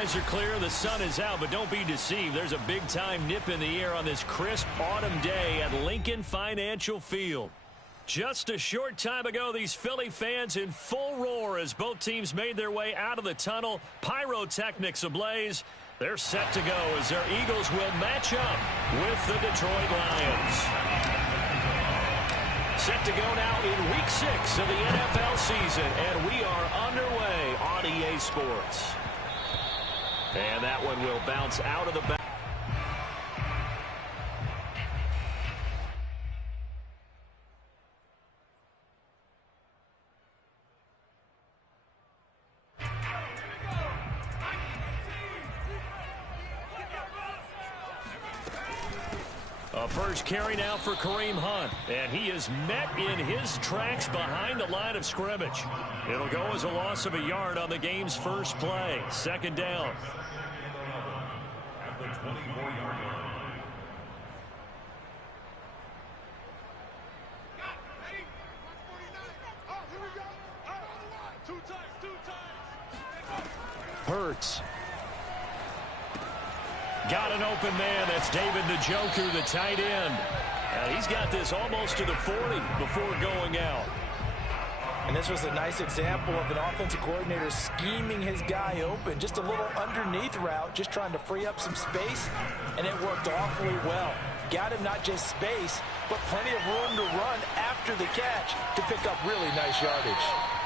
skies are clear, the sun is out, but don't be deceived. There's a big-time nip in the air on this crisp autumn day at Lincoln Financial Field. Just a short time ago, these Philly fans in full roar as both teams made their way out of the tunnel. Pyrotechnics ablaze. They're set to go as their Eagles will match up with the Detroit Lions. Set to go now in Week 6 of the NFL season, and we are underway on EA Sports. And that one will bounce out of the back. A first carry now for Kareem Hunt, and he is met in his tracks behind the line of scrimmage. It'll go as a loss of a yard on the game's first play. Second down. At the 24-yard line. Hurts. Got an open man. That's David the Joker, the tight end. He's got this almost to the 40 before going out. And this was a nice example of an offensive coordinator scheming his guy open. Just a little underneath route, just trying to free up some space, and it worked awfully well. Got him not just space, but plenty of room to run after the catch to pick up really nice yardage.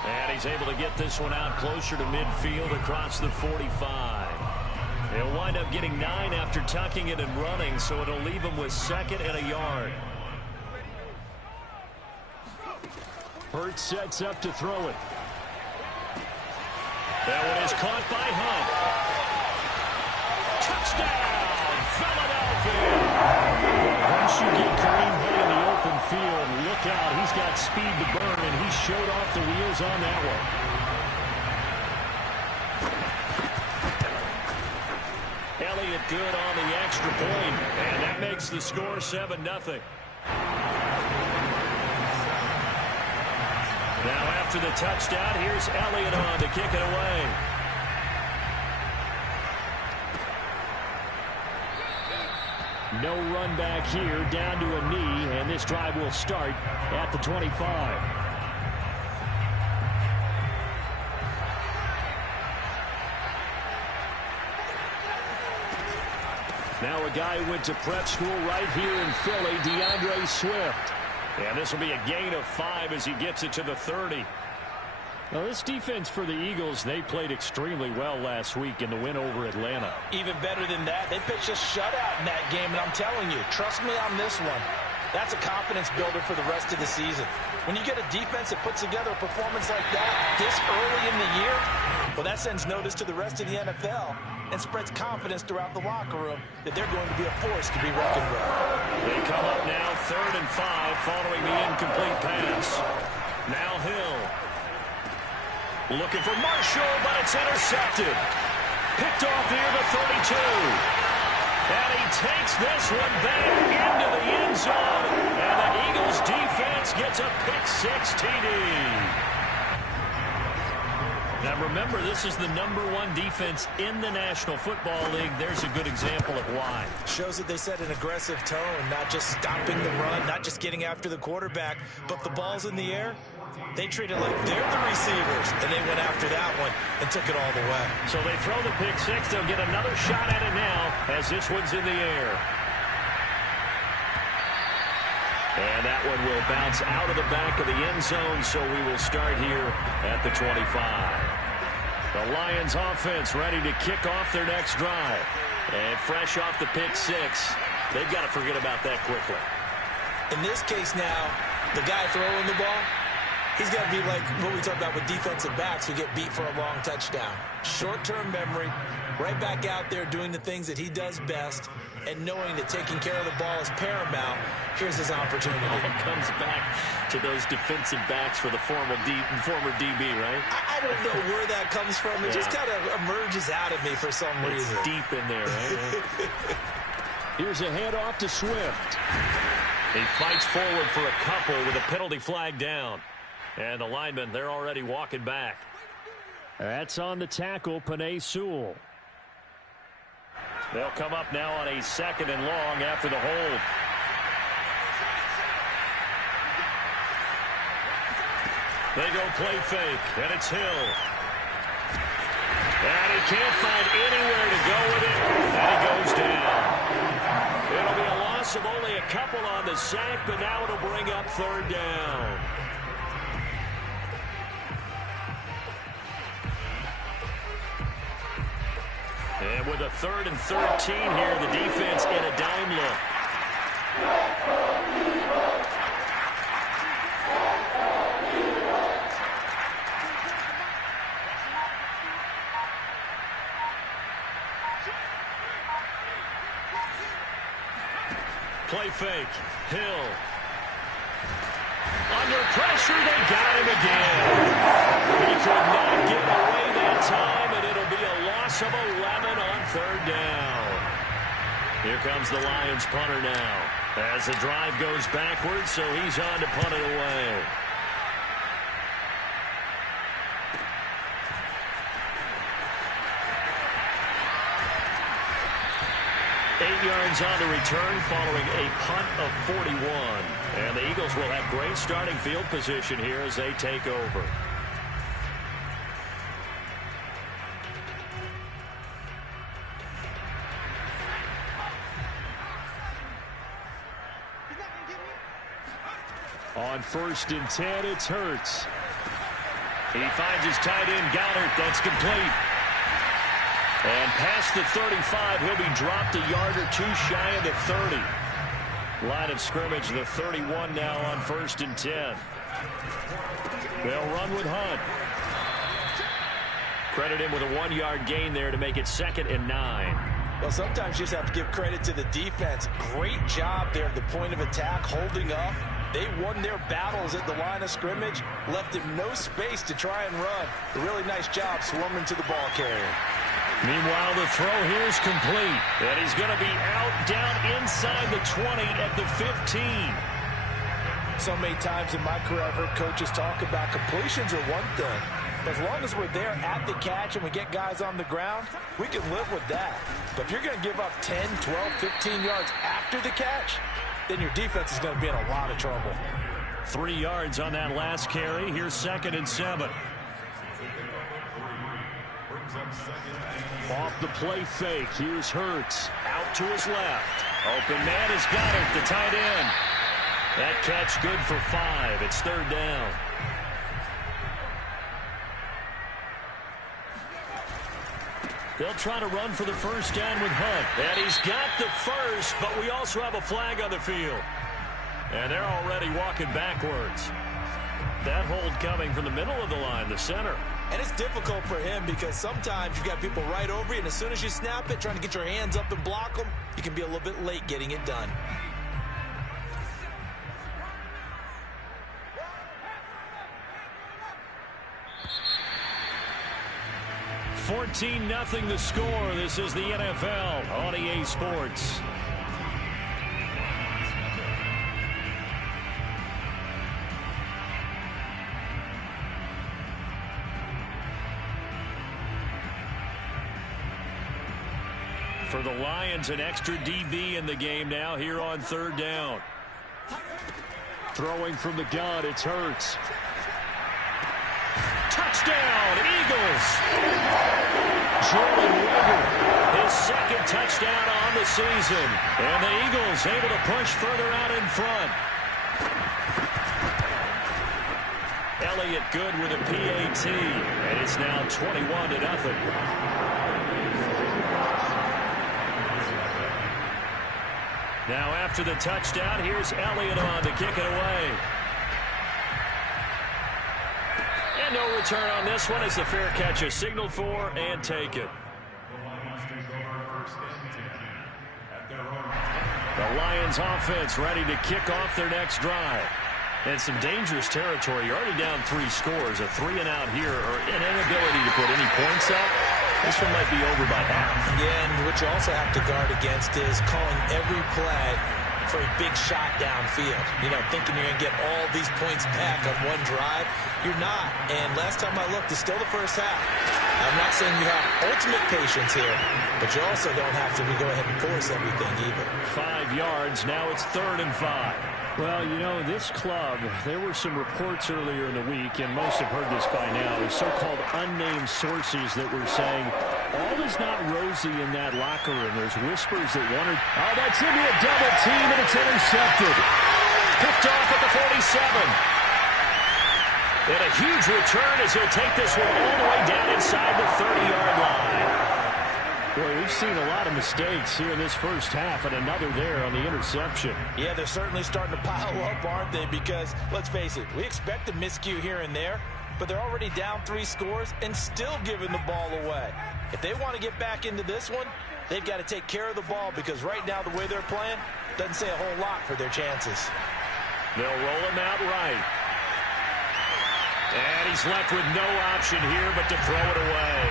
And he's able to get this one out closer to midfield across the 45. He'll wind up getting 9 after tucking it and running, so it'll leave him with second and a yard. Hurts sets up to throw it. That one is caught by Hunt. Touchdown, Philadelphia! Once you get Kareem Hunt in the open field, look out. He's got speed to burn, and he showed off the wheels on that one. Elliott good on the extra point, and that makes the score 7-0. Now after the touchdown, here's Elliott on to kick it away. No run back here, down to a knee, and this drive will start at the 25. Now a guy who went to prep school right here in Philly, DeAndre Swift. And this will be a gain of 5 as he gets it to the 30. Now this defense for the Eagles, they played extremely well last week in the win over Atlanta. Even better than that, they pitched a shutout in that game, and I'm telling you, trust me on this one. That's a confidence builder for the rest of the season. When you get a defense that puts together a performance like that this early in the year, well, that sends notice to the rest of the NFL and spreads confidence throughout the locker room that they're going to be a force to be reckoned with. They come up now 3rd and 5 following the incomplete pass. Now Hill. Looking for Marshall, but it's intercepted. Picked off near the 32. And he takes this one back into the end zone. And the Eagles defense gets a pick-6 TD. Now remember, this is the #1 defense in the National Football League. There's a good example of why. Shows that they set an aggressive tone, not just stopping the run, not just getting after the quarterback, but the ball's in the air. They treat it like they're the receivers, and they went after that one and took it all the way. So they throw the pick-6. They'll get another shot at it now as this one's in the air. And that one will bounce out of the back of the end zone, so we will start here at the 25. The Lions offense ready to kick off their next drive. And fresh off the pick-6, they've got to forget about that quickly. In this case now, the guy throwing the ball, he's got to be like what we talk about with defensive backs who get beat for a long touchdown. Short-term memory, right back out there doing the things that he does best, and knowing that taking care of the ball is paramount. Here's his opportunity. It comes back to those defensive backs for the former DB, right? I don't know where that comes from. It just kind of emerges out of me for some reason. It's deep in there, right? Here's a handoff to Swift. He fights forward for a couple with a penalty flag down. And the linemen, they're already walking back. That's on the tackle, Penei Sewell. They'll come up now on a 2nd and long after the hold. They go play fake, and it's Hill. And he can't find anywhere to go with it, and he goes down. It'll be a loss of only a couple on the sack, but now it'll bring up 3rd down. And with a 3rd and 13 here, the defense in a dime look. Play fake. Hill. Under pressure, they got him again. He could not get away that time, and it'll be a loss of 11 on 3rd down. Here comes the Lions punter now. As the drive goes backwards, so he's on to punt it away. Yards on the return following a punt of 41. And the Eagles will have great starting field position here as they take over. On 1st and 10, it's Hurts. He finds his tight end, Goddard. That's complete. And past the 35, he'll be dropped a yard or 2 shy of the 30. Line of scrimmage, the 31 now on 1st and 10. They'll run with Hunt. Credit him with a 1-yard gain there to make it 2nd and 9. Well, sometimes you just have to give credit to the defense. Great job there at the point of attack, holding up. They won their battles at the line of scrimmage, left him no space to try and run. A really nice job swarming to the ball carrier. Meanwhile, the throw here is complete. And he's going to be out down inside the 20 at the 15. So many times in my career, I've heard coaches talk about completions are one thing. But as long as we're there at the catch and we get guys on the ground, we can live with that. But if you're going to give up 10, 12, 15 yards after the catch, then your defense is going to be in a lot of trouble. 3 yards on that last carry. Here's 2nd and 7. Off the play fake. Here's Hurts. Out to his left. Open man has got it. The tight end. That catch good for 5. It's 3rd down. They'll try to run for the 1st down with Hunt. And he's got the 1st, but we also have a flag on the field. And they're already walking backwards. That hold coming from the middle of the line, the center. And it's difficult for him because sometimes you've got people right over you, and as soon as you snap it, trying to get your hands up and block them, you can be a little bit late getting it done. $14-0 the score. This is the NFL on EA Sports. For the Lions, an extra DB in the game now here on 3rd down. Throwing from the gun, it's Hurts. Touchdown, Eagles! Jordan Weber, his 2nd touchdown on the season. And the Eagles able to push further out in front. Elliott good with a PAT, and it's now 21-0. Now after the touchdown, here's Elliott on to kick it away. And no return on this one as the fair catch is signaled for and taken. The Lions offense ready to kick off their next drive. And some dangerous territory. You're already down 3 scores. A 3-and-out here or an inability to put any points up. This one might be over by half. Yeah, and what you also have to guard against is calling every play for a big shot downfield. You know, thinking you're going to get all these points back on one drive. You're not. And last time I looked, it's still the first half. I'm not saying you have ultimate patience here, but you also don't have to go ahead and force everything either. 5 yards. Now it's 3rd and 5. Well, you know, this club, there were some reports earlier in the week, and most have heard this by now, so-called unnamed sources that were saying all is not rosy in that locker room. There's whispers that one or... Oh, that's into a double team, and it's intercepted. Picked off at the 47. And a huge return as he'll take this one all the way down inside the 30-yard line. Boy, we've seen a lot of mistakes here in this first half, and another there on the interception. Yeah, they're certainly starting to pile up, aren't they? Because, let's face it, we expect a miscue here and there, but they're already down 3 scores and still giving the ball away. If they want to get back into this one, they've got to take care of the ball, because right now the way they're playing doesn't say a whole lot for their chances. They'll roll him out right. And he's left with no option here but to throw it away.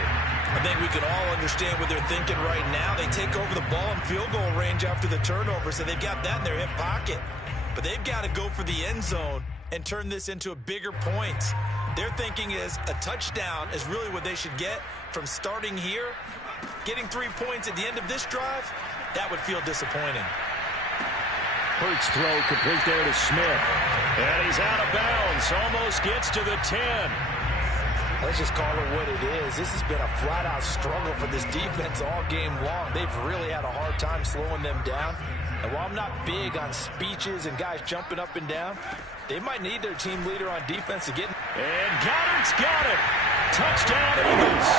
I think we can all understand what they're thinking right now. They take over the ball in field goal range after the turnover, so they've got that in their hip pocket. But they've got to go for the end zone and turn this into a bigger point. Their thinking is a touchdown is really what they should get from starting here. Getting 3 points at the end of this drive, that would feel disappointing. Hurts throw complete there to Smith. And he's out of bounds. Almost gets to the 10. Let's just call it what it is. This has been a flat-out struggle for this defense all game long. They've really had a hard time slowing them down. And while I'm not big on speeches and guys jumping up and down, they might need their team leader on defense to get... And Goddard's got it. Touchdown, Eagles.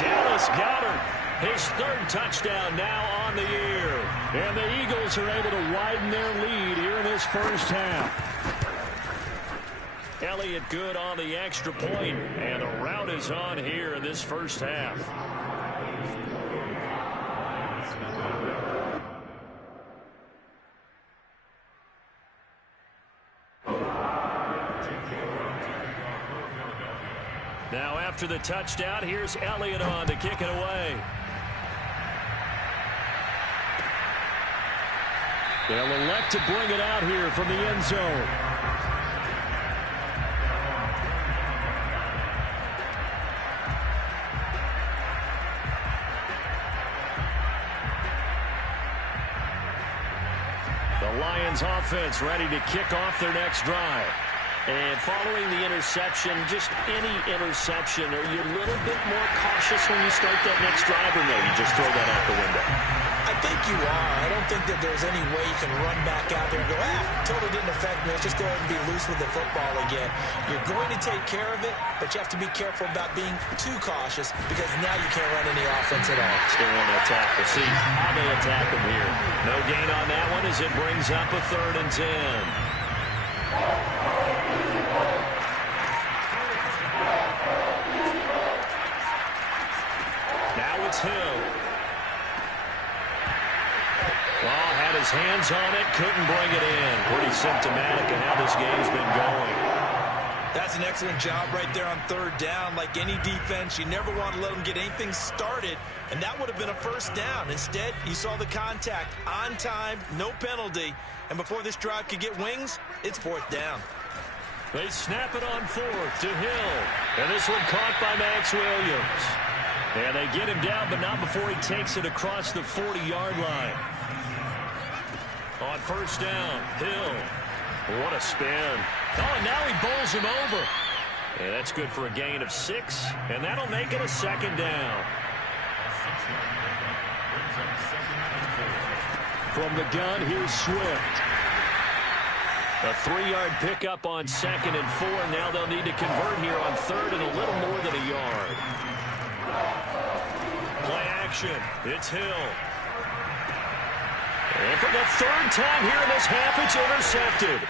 Dallas Goedert, his 3rd touchdown now on the year. And the Eagles are able to widen their lead here in this first half. Elliott good on the extra point, and the rout is on here in this first half. Now after the touchdown, here's Elliott on to kick it away. They'll elect to bring it out here from the end zone. Lions offense ready to kick off their next drive. And following the interception, just any interception, are you a little bit more cautious when you start that next drive, or no, you just throw that out the window? I think you are. I don't think that there's any way you can run back out there and go, totally didn't affect me. Let's just go ahead and be loose with the football again. You're going to take care of it, but you have to be careful about being too cautious, because now you can't run any offense at all. Still want to attack. We'll see how they attack them here. No gain on that one as it brings up a 3rd and 10. Now it's Hill. Well, had his hands on it, couldn't bring it in. Pretty symptomatic of how this game's been going. That's an excellent job right there on 3rd down. Like any defense, you never want to let them get anything started, and that would have been a first down. Instead, you saw the contact on time, no penalty, and before this drive could get wings, it's 4th down. They snap it on 4th to Hill, and this one caught by Max Williams. And they get him down, but not before he takes it across the 40-yard line. On 1st down, Hill. What a spin. Oh, and now he bowls him over. And that's good for a gain of 6, and that'll make it a 2nd down. From the gun, here's Swift. A 3-yard pickup on 2nd and 4. Now they'll need to convert here on 3rd and a little more than a yard. Play action. It's Hill. And for the 3rd time here in this half, it's intercepted.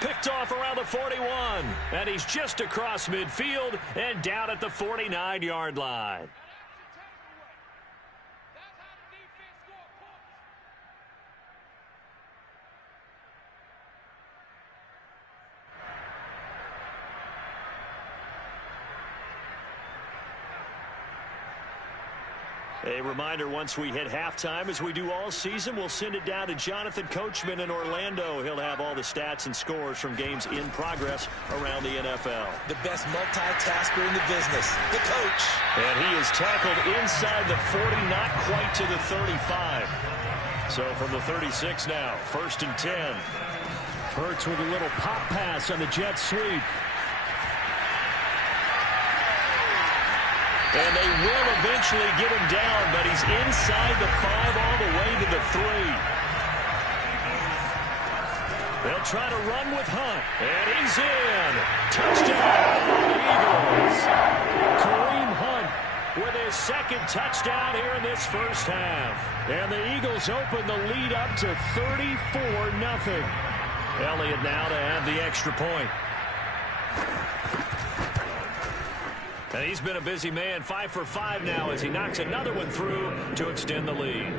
Picked off around the 41. And he's just across midfield and down at the 49-yard line. A reminder, once we hit halftime, as we do all season, we'll send it down to Jonathan Coachman in Orlando. He'll have all the stats and scores from games in progress around the NFL. The best multitasker in the business, the coach. And he is tackled inside the 40, not quite to the 35. So from the 36 now, 1st and 10. Hurts with a little pop pass on the jet sweep. And they will eventually get him down, but he's inside the 5 all the way to the 3. They'll try to run with Hunt, and he's in. Touchdown, Eagles. Kareem Hunt with his 2nd touchdown here in this first half. And the Eagles open the lead up to 34-0. Elliott now to have the extra point. And he's been a busy man, 5 for 5 now as he knocks another one through to extend the lead.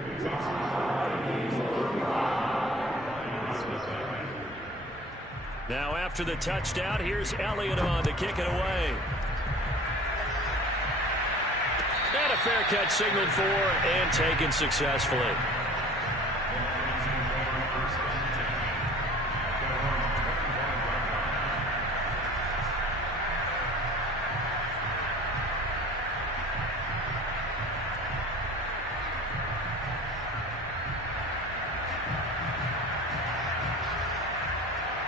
Now after the touchdown, here's Elliott on to kick it away. And a fair catch signaled for and taken successfully.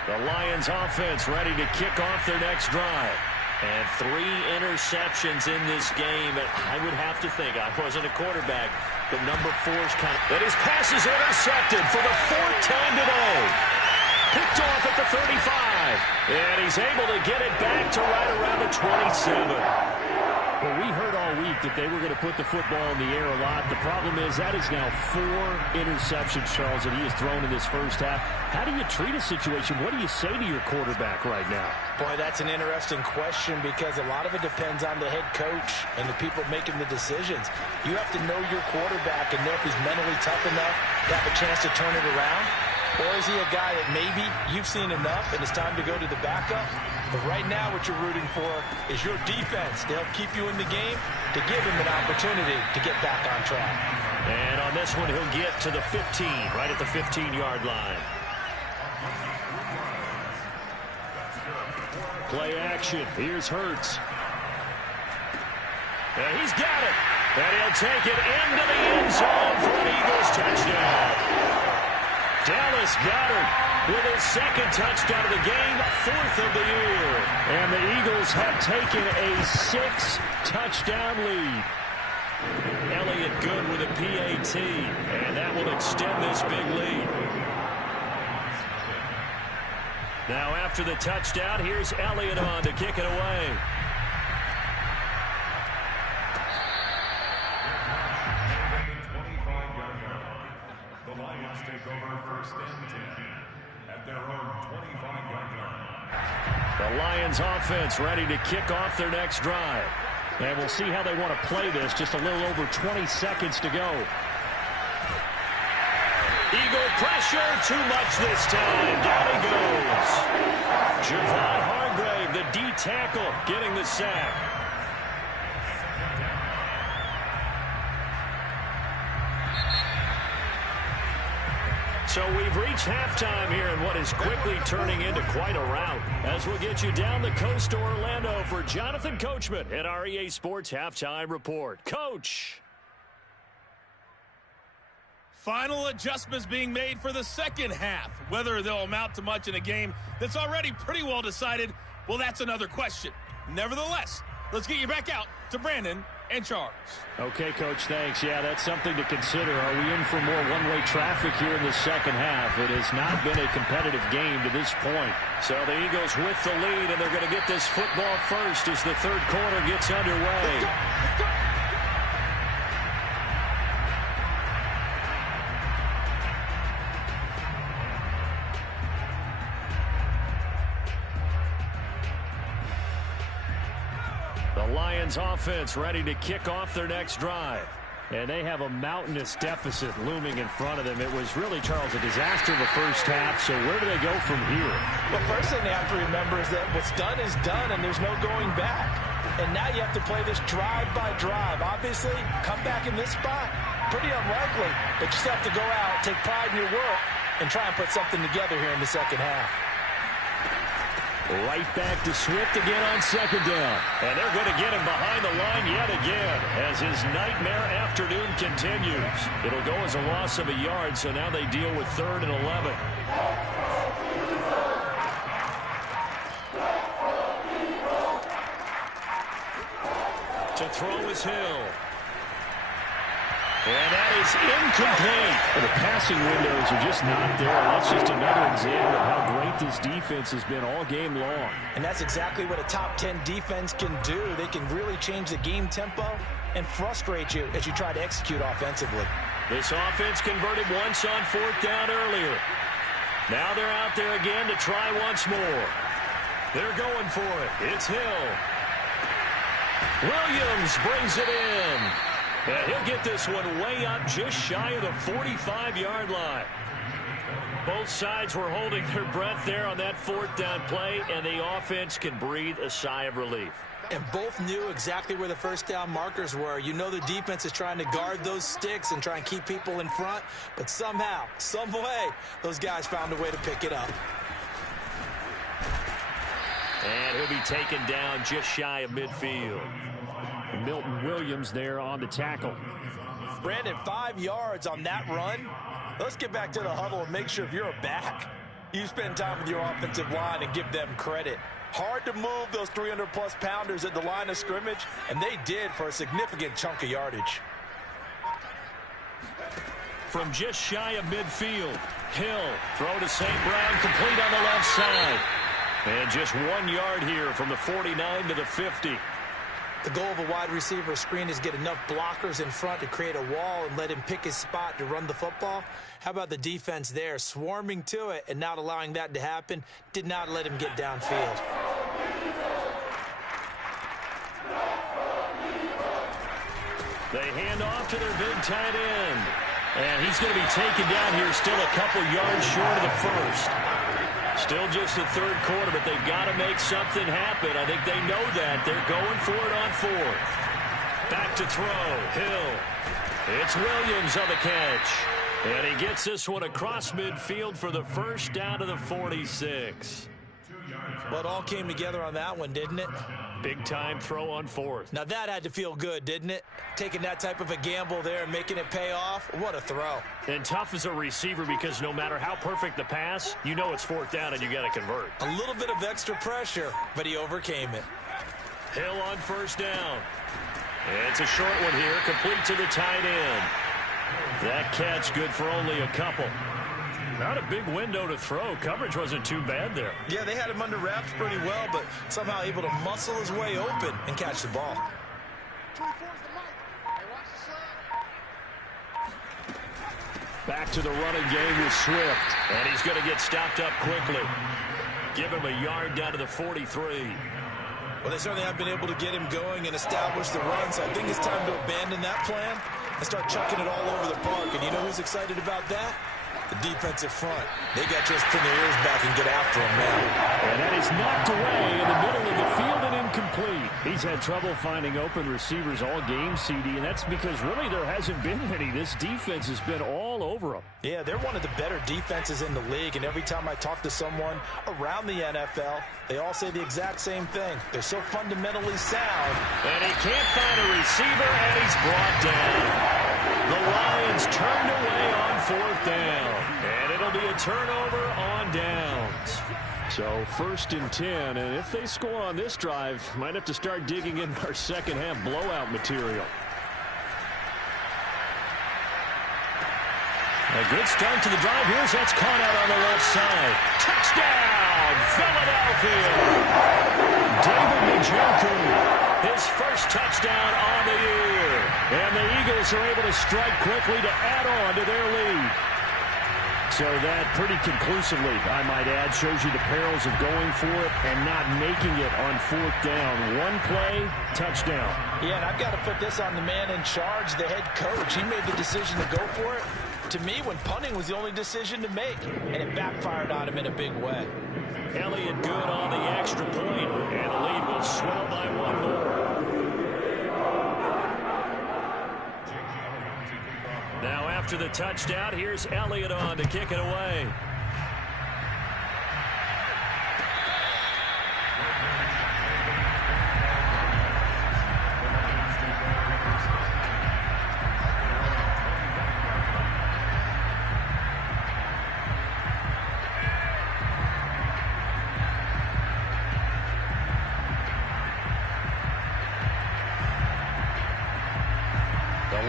The Lions offense ready to kick off their next drive. And 3 interceptions in this game. I would have to think, I wasn't a quarterback, but number 4's kind of... And his pass is intercepted for the 4th time today. Picked off at the 35. And he's able to get it back to right around the 27. Well, we heard all week that they were going to put the football in the air a lot. The problem is that is now 4 interceptions, Charles, that he has thrown in this first half. How do you treat a situation? What do you say to your quarterback right now? Boy, that's an interesting question because a lot of it depends on the head coach and the people making the decisions. You have to know your quarterback and know if he's mentally tough enough to have a chance to turn it around. Or is he a guy that maybe you've seen enough and it's time to go to the backup? But right now what you're rooting for is your defense to help keep you in the game, to give him an opportunity to get back on track. And on this one, he'll get to the 15, right at the 15-yard line. Play action. Here's Hurts. And he's got it. And he'll take it into the end zone for an Eagles touchdown. Dallas Goedert with his 2nd touchdown of the game, 4th of the year. And the Eagles have taken a 6-touchdown lead. Elliott good with a PAT, and that will extend this big lead. Now after the touchdown, here's Elliott on to kick it away. The Lions take over 1st and 10 at their own 25-yard line. The Lions offense ready to kick off their next drive. And we'll see how they want to play this. Just a little over 20 seconds to go. Eagle pressure, too much this time. Down he goes. Javon Hargrave, the D tackle, getting the sack. So we've reached halftime here in what is quickly turning into quite a rout. As we'll get you down the coast to Orlando for Jonathan Coachman at our EA Sports Halftime Report. Coach! Final adjustments being made for the second half. Whether they'll amount to much in a game that's already pretty well decided, well, that's another question. Nevertheless, let's get you back out to Brandon and Charles. Okay, Coach, thanks. Yeah, that's something to consider. Are we in for more one-way traffic here in the second half? It has not been a competitive game to this point. So the Eagles with the lead, and they're going to get this football first as the third quarter gets underway. The Lions offense ready to kick off their next drive. And they have a mountainous deficit looming in front of them. It was really, Charles, a disaster the first half. So where do they go from here? Well, first thing they have to remember is that what's done is done, and there's no going back. And now you have to play this drive by drive. Obviously, come back in this spot, pretty unlikely. But you still have to go out, take pride in your work, and try and put something together here in the second half. Right back to Swift again on second down. And they're going to get him behind the line yet again as his nightmare afternoon continues. It'll go as a loss of a yard, so now they deal with 3rd and 11. To throw is Hill. And that is incomplete. The passing windows are just not there. That's just another example of how great this defense has been all game long. And that's exactly what a top 10 defense can do. They can really change the game tempo and frustrate you as you try to execute offensively. This offense converted once on 4th down earlier. Now they're out there again to try once more. They're going for it. It's Hill. Williams brings it in. And he'll get this one way up just shy of the 45-yard line. Both sides were holding their breath there on that 4th down play, and the offense can breathe a sigh of relief. And both knew exactly where the first down markers were. You know the defense is trying to guard those sticks and try and keep people in front, but somehow, some way, those guys found a way to pick it up. And he'll be taken down just shy of midfield. Milton Williams there on the tackle. Brandon, 5 yards on that run. Let's get back to the huddle and make sure if you're a back, you spend time with your offensive line and give them credit. Hard to move those 300-plus pounders at the line of scrimmage, and they did for a significant chunk of yardage. From just shy of midfield, Hill, throw to St. Brown, complete on the left side. And just 1 yard here from the 49 to the 50. The goal of a wide receiver screen is get enough blockers in front to create a wall and let him pick his spot to run the football. How about the defense there, swarming to it and not allowing that to happen? Did not let him get downfield. They hand off to their big tight end. And he's going to be taken down here still a couple yards short of the first. Still just the 3rd quarter, but they've got to make something happen. I think they know that. They're going for it on 4th. Back to throw. Hill. It's Williams on the catch. And he gets this one across midfield for the first down to the 46. Well, it all came together on that one, didn't it? Big-time throw on 4th. Now that had to feel good, didn't it? Taking that type of a gamble there and making it pay off. What a throw. And tough as a receiver because no matter how perfect the pass, you know it's 4th down and you got to convert. A little bit of extra pressure, but he overcame it. Hill on 1st down. It's a short one here, complete to the tight end. That catch good for only a couple. Not a big window to throw. Coverage wasn't too bad there. Yeah, they had him under wraps pretty well, but somehow able to muscle his way open and catch the ball. Back to the running game with Swift. And he's going to get stopped up quickly. Give him a yard down to the 43. Well, they certainly have been able to get him going and establish the run, so I think it's time to abandon that plan and start chucking it all over the park. And you know who's excited about that? The defensive front. They got just pin their ears back and get after him now. And that is knocked away in the middle of the field and incomplete. He's had trouble finding open receivers all game, CD, and that's because really there hasn't been many. This defense has been all over them. Yeah, they're one of the better defenses in the league, and every time I talk to someone around the NFL, they all say the exact same thing. They're so fundamentally sound. And he can't find a receiver, and he's brought down. The Lions turned away on 4th down, and it'll be a turnover on downs. So 1st and 10, and if they score on this drive, might have to start digging in our second half blowout material. A good start to the drive. Here's that's caught out on the left side. Touchdown, Philadelphia! David Njoku, his first touchdown on the year. And the Eagles are able to strike quickly to add on to their lead. So that pretty conclusively, I might add, shows you the perils of going for it and not making it on 4th down. One play, touchdown. Yeah, and I've got to put this on the man in charge, the head coach. He made the decision to go for it. To me, when punting was the only decision to make, and it backfired on him in a big way. Elliott good on the extra point, and the lead will swell by one more. Now after the touchdown, here's Elliott on to kick it away.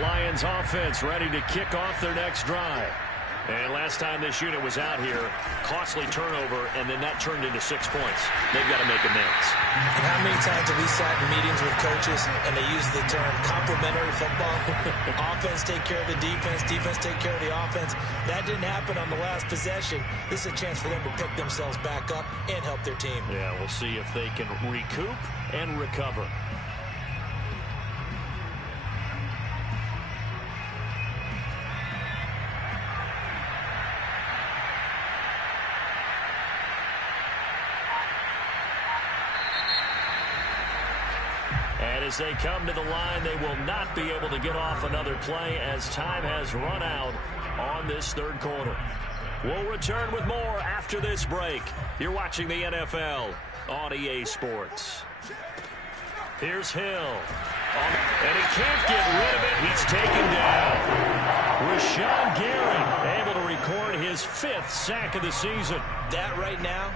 Lions offense ready to kick off their next drive. And last time this unit was out here, costly turnover, and then that turned into 6 points. They've got to make amends. And how many times have we sat in meetings with coaches and they use the term complementary football? Offense take care of the defense, defense take care of the offense. That didn't happen on the last possession. This is a chance for them to pick themselves back up and help their team. Yeah, we'll see if they can recoup and recover. And as they come to the line, they will not be able to get off another play as time has run out on this third quarter. We'll return with more after this break. You're watching the NFL on EA Sports. Here's Hill. And he can't get rid of it. He's taken down. Rashawn Gary able to record his 5th sack of the season. That right now,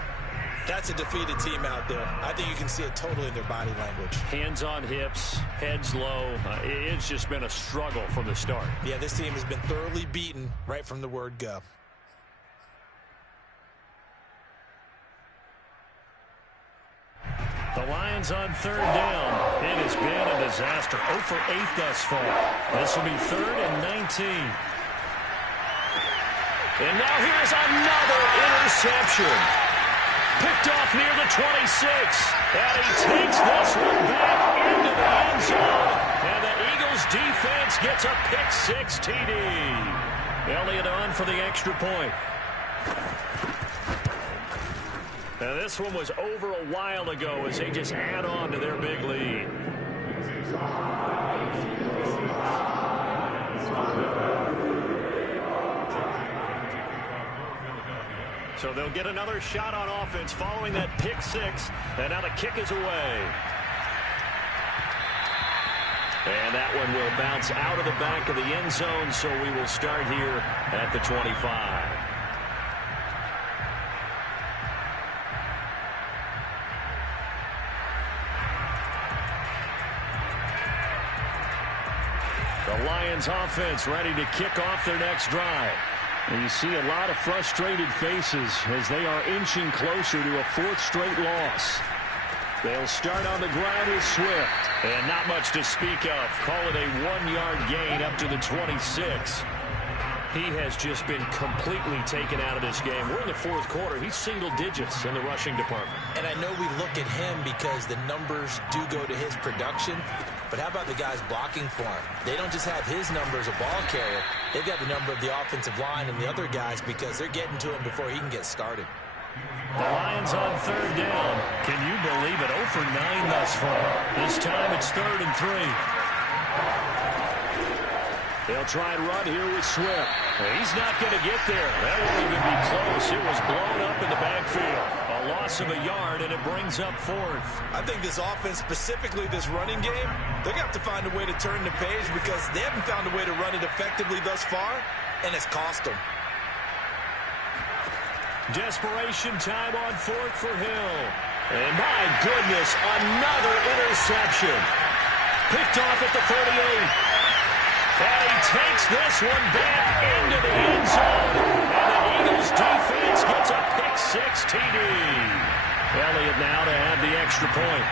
that's a defeated team out there. I think you can see it totally in their body language. Hands on hips, heads low. It's just been a struggle from the start. Yeah, this team has been thoroughly beaten right from the word go. The Lions on 3rd down. It has been a disaster. 0 for 8 thus far. This will be 3rd and 19. And now here's another interception. Picked off near the 26. And he takes this one back into the end zone. And the Eagles defense gets a pick-6 TD. Elliott on for the extra point. Now this one was over a while ago as they just add on to their big lead. So they'll get another shot on offense following that pick-6. And now the kick is away. And that one will bounce out of the back of the end zone, so we will start here at the 25. The Lions offense ready to kick off their next drive. And you see a lot of frustrated faces as they are inching closer to a 4th straight loss. They'll start on the ground with Swift. And not much to speak of. Call it a 1-yard gain up to the 26. He has just been completely taken out of this game. We're in the 4th quarter. He's single digits in the rushing department. And I know we look at him because the numbers do go to his production. But how about the guys blocking for him? They don't just have his number as a ball carrier. They've got the number of the offensive line and the other guys because they're getting to him before he can get started. The Lions on 3rd down. Can you believe it? 0 for 9 thus far. This time it's 3rd and 3. They'll try and run here with Swift. He's not going to get there. That won't even be close. It was blown up in the backfield. A loss of a yard, and it brings up 4th. I think this offense, specifically this running game, they're going to have to find a way to turn the page because they haven't found a way to run it effectively thus far, and it's cost them. Desperation time on 4th for Hill. And my goodness, another interception. Picked off at the 38. And he takes this one back into the end zone. And the Eagles defense gets a pick-6 TD. Elliott now to add the extra point.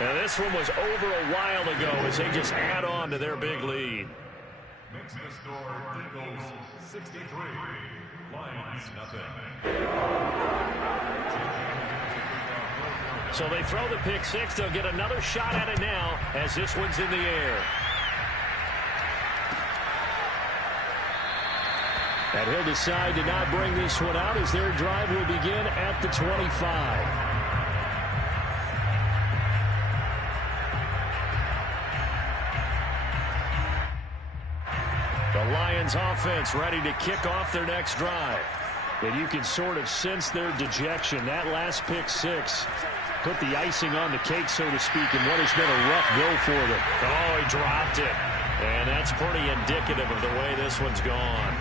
And this one was over a while ago as they just add on to their big lead. Makes the score Eagles 63, Lions nothing. So they throw the pick six. They'll get another shot at it now as this one's in the air. And he'll decide to not bring this one out as their drive will begin at the 25. The Lions offense ready to kick off their next drive. And you can sort of sense their dejection. That last pick six put the icing on the cake, so to speak, in what has been a rough go for them. Oh, he dropped it. And that's pretty indicative of the way this one's gone.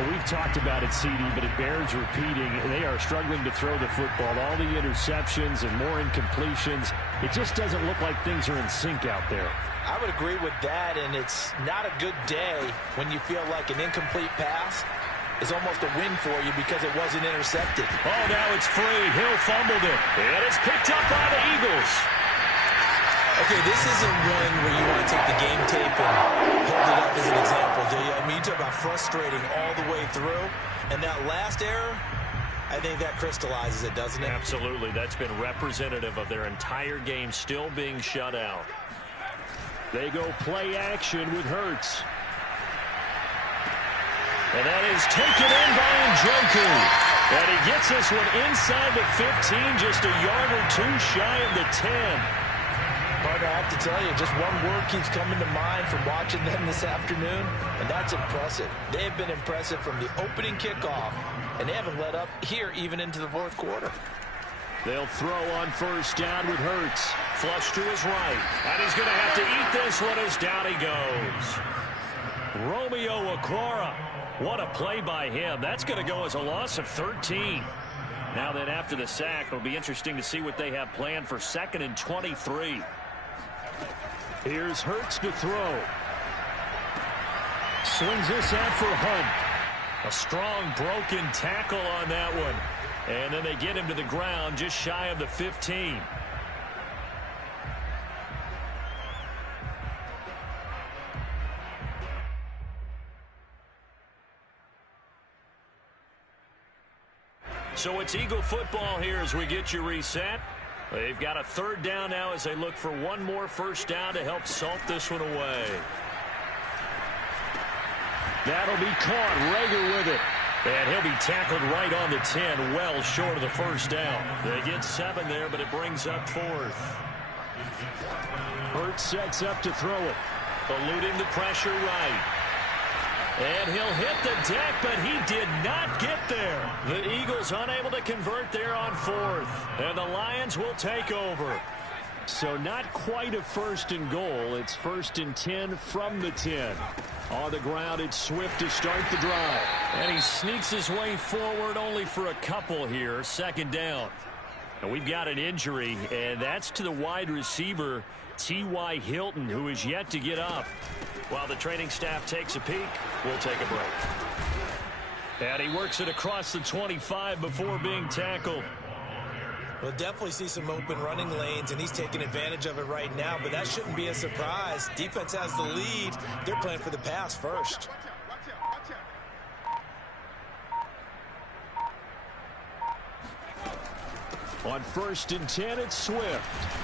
Well, we've talked about it, CD, but it bears repeating. They are struggling to throw the football. All the interceptions and more incompletions. It just doesn't look like things are in sync out there. I would agree with that, and it's not a good day when you feel like an incomplete pass is almost a win for you because it wasn't intercepted. Oh, now it's free. Hill fumbled it. And it's picked up by the Eagles. Okay, this isn't one where you want to take the game tape and hold it up as an example, do you? I mean, you talk about frustrating all the way through, and that last error, I think that crystallizes it, doesn't it? Absolutely. That's been representative of their entire game still being shut out. They go play action with Hurts. And that is taken in by Njoku. And he gets this one inside the 15, just a yard or two shy of the 10. Partner, I have to tell you, just one word keeps coming to mind from watching them this afternoon, and that's impressive. They have been impressive from the opening kickoff, and they haven't let up here even into the fourth quarter. They'll throw on first down with Hurts. Flush to his right. And he's going to have to eat this one as down he goes. Romeo Okwara. What a play by him. That's going to go as a loss of 13. Now then, after the sack, it'll be interesting to see what they have planned for 2nd and 23. Here's Hurts to throw. Swings this out for Hunt. A strong broken tackle on that one. And then they get him to the ground just shy of the 15. So it's Eagle football here as we get you reset. They've got a third down now as they look for one more first down to help salt this one away. That'll be caught. Rager with it. And he'll be tackled right on the 10, well short of the first down. They get 7 there, but it brings up 4th. Hurts sets up to throw it. Eluding the pressure right. And he'll hit the deck, but he did not get there. The Eagles unable to convert there on 4th. And the Lions will take over. So not quite a 1st and goal. It's 1st and 10 from the 10. On the ground, it's Swift to start the drive. And he sneaks his way forward only for a couple here. 2nd down. And we've got an injury, and that's to the wide receiver, T.Y. Hilton, who is yet to get up. While the training staff takes a peek, we'll take a break. And he works it across the 25 before being tackled. We'll definitely see some open running lanes, and he's taking advantage of it right now, but that shouldn't be a surprise. Defense has the lead. They're playing for the pass first. On 1st and 10, it's Swift.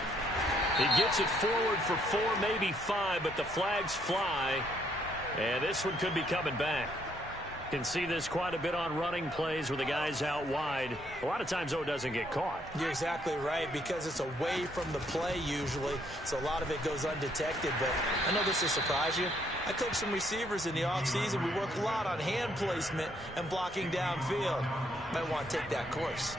He gets it forward for 4, maybe 5, but the flags fly. And this one could be coming back. Can see this quite a bit on running plays with the guys out wide. A lot of times, though, it doesn't get caught. You're exactly right, because it's away from the play usually, so a lot of it goes undetected. But I know this will surprise you. I coach some receivers in the offseason. We work a lot on hand placement and blocking downfield. Might want to take that course.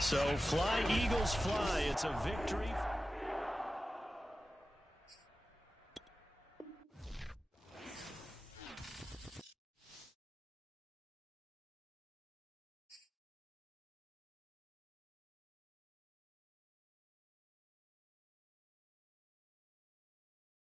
So fly, Eagles, fly. It's a victory.